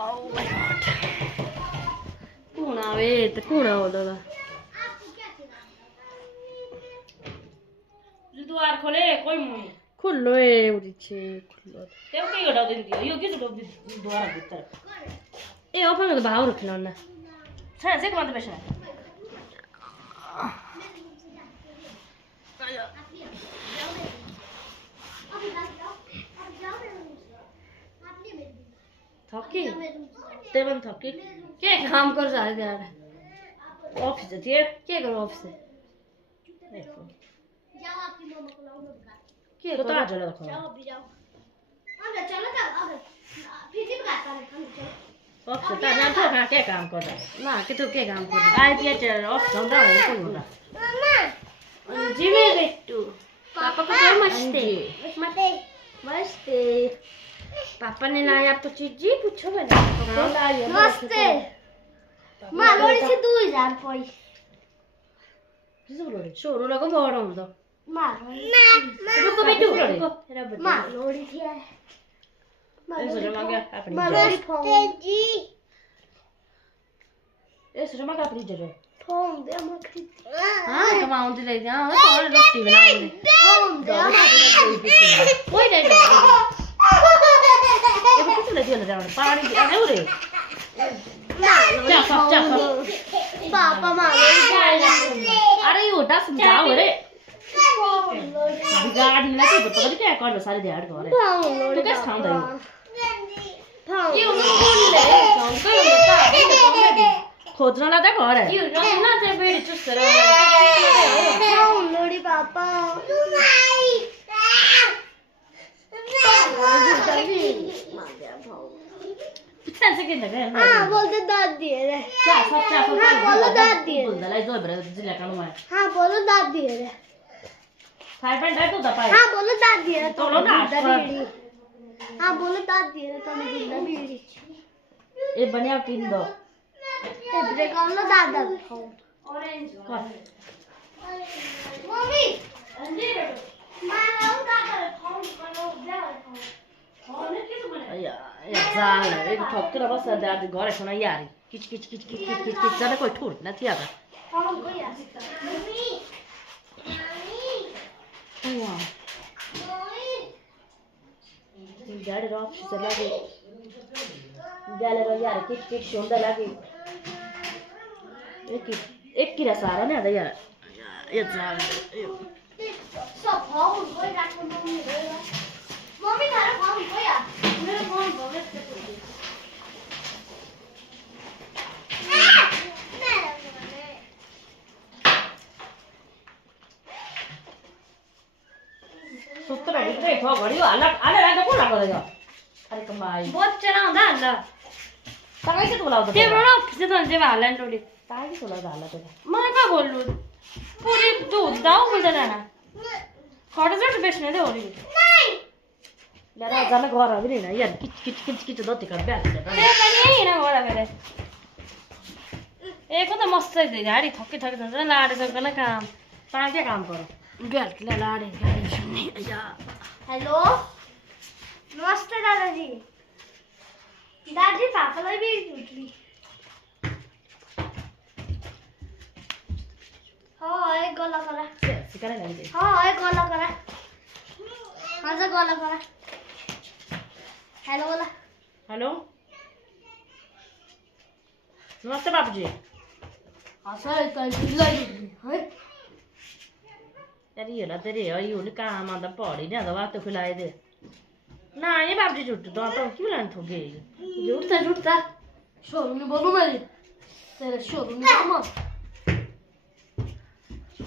Oh my god. Kuna vete, kuna होगा. द्वार खोले कोई मुई खुल्लो है उड़ीचे खुल्लो. तेरे को क्या डाल देंगे यो किस लोग द्वार भीतर ए ओपन तो बाहर रखना ना. छह से कौन बैठा है थकी तेवन थकी क्या काम कर रहा है यार. ऑफिस जाती है क्या करो ऑफिस से. जाओ आपकी मम्मा को लाओ ना क्या तो करो. ताज चलो रखो जाओ अभी जाओ अंदर चलो तब अब फिर भी बताता है हम चलो ऑफिस ताज ना तो क्या काम कर रहा ना कि तो क्या काम कर रहा आई पी एच ऑफिस होता है कोई होता मम्मा जी में बेटू. पापा को क्या मस्ते मते मस्ते. पापा ने लाया आपको चीज जी पूछो मैंने. हाँ लाई मस्ते मां लोड़ी से 2000 कोई किस बोल शोरू लोगो बड़ा हूं तो. मां रुको बेटू रुको. तेरा बर्थडे. मां लोड़ी थी है ऐसे जमा गया अपनी मां लोड़ी फोन जी ऐसे जमा का अपनी जगह फोन दे मां खरीद हां कमाऊं दे दे. हां और रोटी बनाऊंगी. फोन दे कोई नहीं दो. ये किस ले दिया ले पानी है उरे जा पापा मां लोड़ी अरे ये उठा समझाओ रे बिगाड़ ना तो पता नहीं क्या कर सारे दिहाड़ को रे फोन लोड़ी तू कैसे खाऊंगा ये फोन ये उन्होंने बोल ले कौन कर होता है ये कॉमेडी. खोजना ना देखो रे ये ना ते बेड़ी चुस करो. फोन लोड़ी पापा कितना से कितना है हाँ बोलते दादी है रे क्या सब हाँ बोलो दादी है बोल दलाई दो बरे जिला कानू है हाँ बोलो दादी है रे 500 तो दपाए हाँ बोलो दादी है तो लो ना बीड़ी हाँ बोलो दादी है तो मैं जिंदा बीड़ी ये बढ़िया पिन दो ए ब्रेक ऑन लो दादा फोन कर मम्मी मां लाऊं का कर फोन करो जा या जाल है एक ठोकर बस दाद घरे सुना यार किच किच किच किच किच किच किच जाने कोई ठूर ना थिया फोन को यार मम्मी वाह गाड़ी रॉक से लगे गाले रो यार किच किच सुंदर लगे एक की सारा ना दे यार ये जाल सब फोन को रख मम्मी मम्मी थारा फोन को यार मेरा फोन को रख सुत्तर इतने थो घड़ी अलग अलग अलग को लगा दे अरे कमाई बहुत चला होता है अल्लाह. ताकि से तो लाओ ये बड़ा ऑफिस से तो जे वाला रोटी. ताकि से लाओ डाला तो मैं क्या बोल लूं. पूरी दूध दाओ मुझे ना. खड़े से बेचने दे हो रही. यार जाने घर आ भी नहीं ना यार किच किच किच किच दो तिका बैठ ते पनि हैन गोडा मेरे. एको त मस्त है गाडी थकी थकी जान्छ लाडे सक्दैन काम. ताकि क्या काम करो गलत लाडे गाडी सुन्ने या. हेलो नमस्ते दादाजी दादी पापालाई भी उठली हाँ एक गोला करा सिकारे लगे हाँ एक गोला करा हाँ जा गोला करा हेलो बोला हेलो नमस्ते बाबू जी हाँ सर कल लाई है. यार ये ला तेरे ये उन्हें काम आंदा पौड़ी नहीं आंदा बात तो खिलाए दे ना ये बाबू जी झूठ तो आप क्यों लान थोगे झूठता झूठता शोरूम में बोलूं मैं तेरे शोरूम में